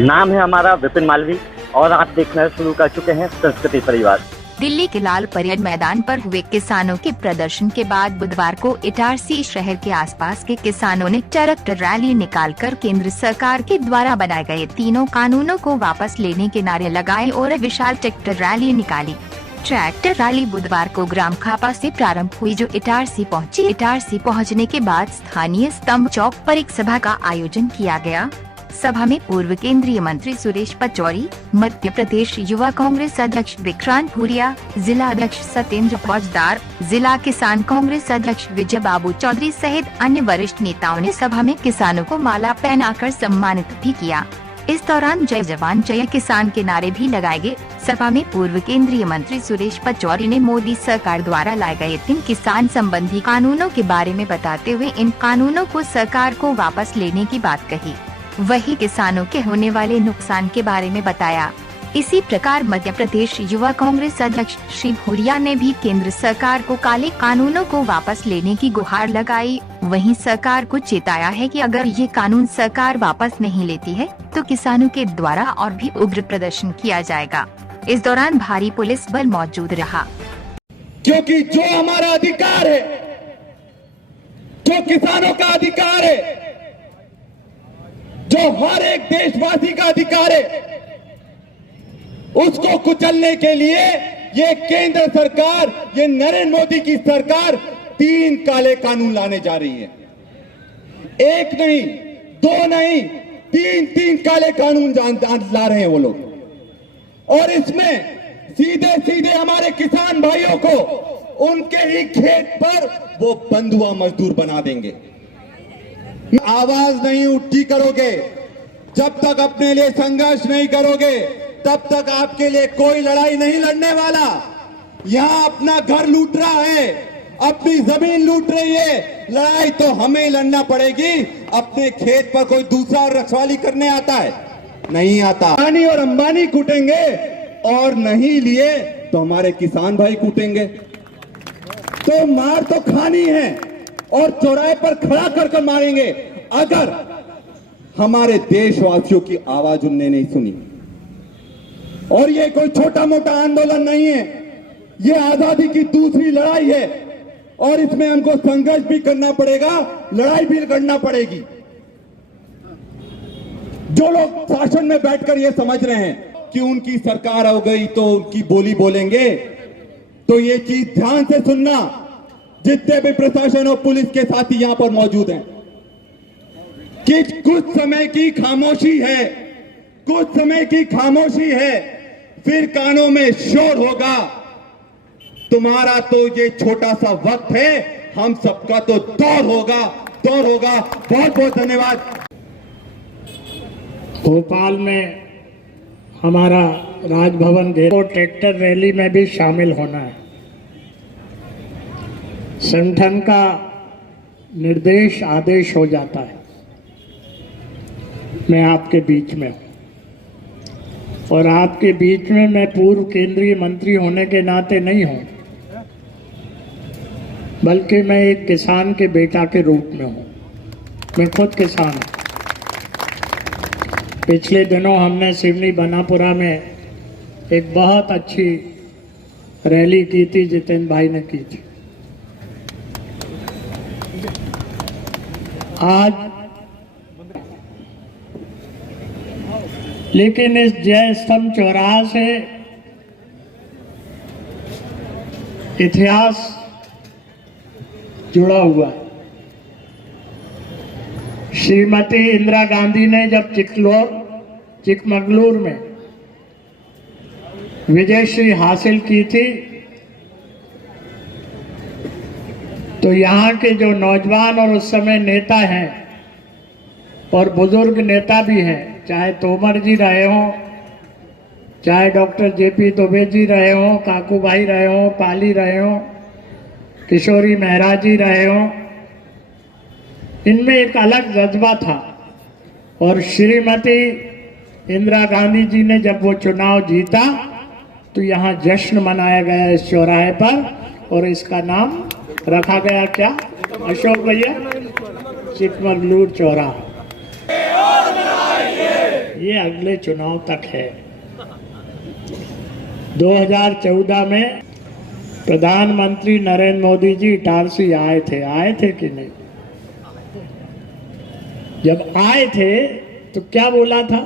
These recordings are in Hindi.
नाम है हमारा विपिन मालवी और आप देखना शुरू कर चुके हैं संस्कृति परिवार। दिल्ली के लाल परेड मैदान पर हुए किसानों के प्रदर्शन के बाद बुधवार को इटारसी शहर के आसपास के किसानों ने ट्रैक्टर रैली निकालकर केंद्र सरकार के द्वारा बनाए गए तीनों कानूनों को वापस लेने के नारे लगाए और विशाल ट्रैक्टर रैली निकाली। ट्रैक्टर रैली बुधवार को ग्राम खापा से प्रारंभ हुई, जो इटारसी पहुंची। इटारसी पहुंचने के बाद स्थानीय स्तंभ चौक पर एक सभा का आयोजन किया गया। सभा में पूर्व केंद्रीय मंत्री सुरेश पचौरी, मध्य प्रदेश युवा कांग्रेस अध्यक्ष विक्रांत भूरिया, जिला अध्यक्ष सत्येंद्र फौजदार, जिला किसान कांग्रेस अध्यक्ष विजय बाबू चौधरी सहित अन्य वरिष्ठ नेताओं ने सभा में किसानों को माला पहनाकर सम्मानित भी किया। इस दौरान जय जवान जय किसान के नारे भी लगाए गए। सभा में पूर्व केंद्रीय मंत्री सुरेश पचौरी ने मोदी सरकार द्वारा लाए गए 3 किसान संबंधी कानूनों के बारे में बताते हुए इन कानूनों को सरकार को वापस लेने की बात कही। वही किसानों के होने वाले नुकसान के बारे में बताया। इसी प्रकार मध्य प्रदेश युवा कांग्रेस अध्यक्ष श्री भूरिया ने भी केंद्र सरकार को काले कानूनों को वापस लेने की गुहार लगाई। वहीं सरकार को चेताया है कि अगर ये कानून सरकार वापस नहीं लेती है तो किसानों के द्वारा और भी उग्र प्रदर्शन किया जाएगा। इस दौरान भारी पुलिस बल मौजूद रहा। क्योंकि जो हमारा अधिकार है, जो किसानों का अधिकार है, जो हर एक देशवासी का अधिकार है, उसको कुचलने के लिए ये केंद्र सरकार, ये नरेंद्र मोदी की सरकार 3 काले कानून लाने जा रही है। 1 नहीं, 2 नहीं, 3 काले कानून ला रहे हैं वो लोग। और इसमें सीधे सीधे हमारे किसान भाइयों को उनके ही खेत पर वो बंधुआ मजदूर बना देंगे। आवाज नहीं उठी करोगे, जब तक अपने लिए संघर्ष नहीं करोगे तब तक आपके लिए कोई लड़ाई नहीं लड़ने वाला। यहां अपना घर लूट रहा है, अपनी जमीन लूट रही है, लड़ाई तो हमें लड़ना पड़ेगी। अपने खेत पर कोई दूसरा रखवाली करने आता है? नहीं आता। अदानी और अंबानी कूटेंगे और नहीं लिए तो हमारे किसान भाई कूटेंगे। तो मार तो खानी है और चौराहे पर खड़ा कर मारेंगे अगर हमारे देशवासियों की आवाज उनने नहीं सुनी। और ये कोई छोटा मोटा आंदोलन नहीं है, ये आजादी की दूसरी लड़ाई है और इसमें हमको संघर्ष भी करना पड़ेगा, लड़ाई भी करना पड़ेगी। जो लोग शासन में बैठकर ये समझ रहे हैं कि उनकी सरकार हो गई तो उनकी बोली बोलेंगे, तो ये चीज ध्यान से सुनना। जितने भी प्रशासन और पुलिस के साथी यहां पर मौजूद हैं कि कुछ समय की खामोशी है, कुछ समय की खामोशी है, फिर कानों में शोर होगा। तुम्हारा तो ये छोटा सा वक्त है, हम सबका तो दौर होगा, दौर होगा। बहुत बहुत धन्यवाद। भोपाल में हमारा राजभवन घेरो, ट्रैक्टर रैली में भी शामिल होना है। संगठन का निर्देश आदेश हो जाता है, मैं आपके बीच में हूं और आपके बीच में मैं पूर्व केंद्रीय मंत्री होने के नाते नहीं हूं, बल्कि मैं एक किसान के बेटा के रूप में हूं। मैं खुद किसान हूं। पिछले दिनों हमने सिवनी बनापुरा में एक बहुत अच्छी रैली की थी, जितेंद्र भाई ने की थी। आज लेकिन इस जय स्तंभ चौराहा से इतिहास जुड़ा हुआ है। श्रीमती इंदिरा गांधी ने जब चिकमगलूर में विजयश्री हासिल की थी तो यहाँ के जो नौजवान और उस समय नेता हैं और बुजुर्ग नेता भी हैं, चाहे तोमर जी रहे हों, चाहे डॉक्टर जेपी दुबे जी रहे हों, काकू भाई रहे हों, पाली रहे हों, किशोरी मेहरा जी रहे हों, इनमें एक अलग जज्बा था। और श्रीमती इंदिरा गांधी जी ने जब वो चुनाव जीता तो यहाँ जश्न मनाया गया इस चौराहे पर और इसका नाम रखा गया क्या अशोक भैया? चिकमगलूर चौराहा। ये अगले चुनाव तक है। 2014 में प्रधानमंत्री नरेंद्र मोदी जी इटारसी आए थे कि नहीं? जब आए थे तो क्या बोला था?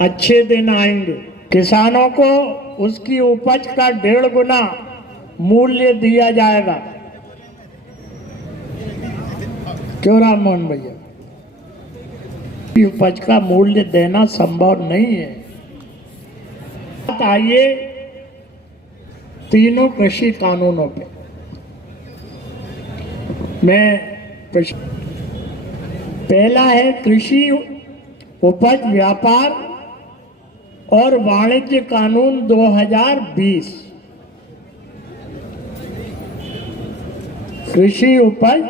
अच्छे दिन आएंगे, किसानों को उसकी उपज का 1.5 गुना मूल्य दिया जाएगा। क्यों राम मोहन भैया? उपज का मूल्य देना संभव नहीं है। आइए तीनों कृषि कानूनों पे पहला है कृषि उपज व्यापार और वाणिज्य कानून 2020। कृषि उपज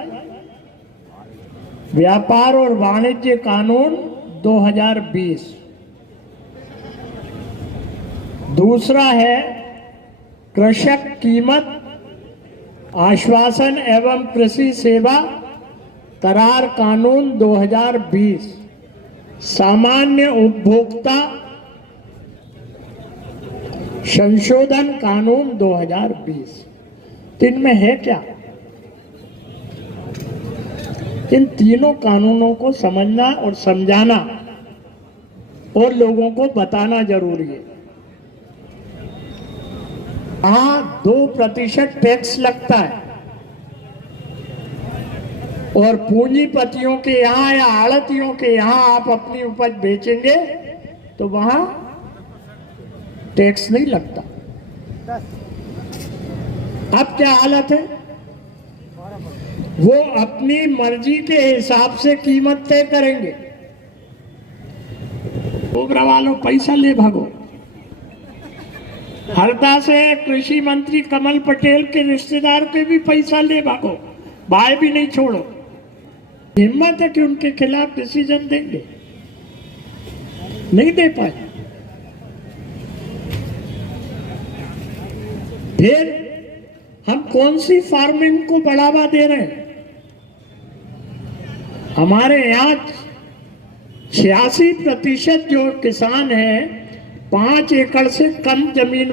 व्यापार और वाणिज्य कानून 2020। दूसरा है कृषक कीमत आश्वासन एवं कृषि सेवा करार कानून 2020। सामान्य उपभोक्ता संशोधन कानून 2020। इनमें है क्या? इन तीनों कानूनों को समझना और समझाना और लोगों को बताना जरूरी है। यहाँ 2% टैक्स लगता है और पूंजीपतियों के यहाँ या आड़तियों के यहाँ आप अपनी उपज बेचेंगे तो वहां टैक्स नहीं लगता। अब क्या हालत है? वो अपनी मर्जी के हिसाब से कीमत तय करेंगे। ओबरा वालों पैसा ले भागो। हरदा से कृषि मंत्री कमल पटेल के रिश्तेदार के भी पैसा ले भागो, बाय भी नहीं छोड़ो। हिम्मत है कि उनके खिलाफ डिसीजन देंगे? नहीं दे पाए। फिर हम कौन सी फार्मिंग को बढ़ावा दे रहे हैं? हमारे यहाँ 86% जो किसान हैं 5 एकड़ से कम जमीन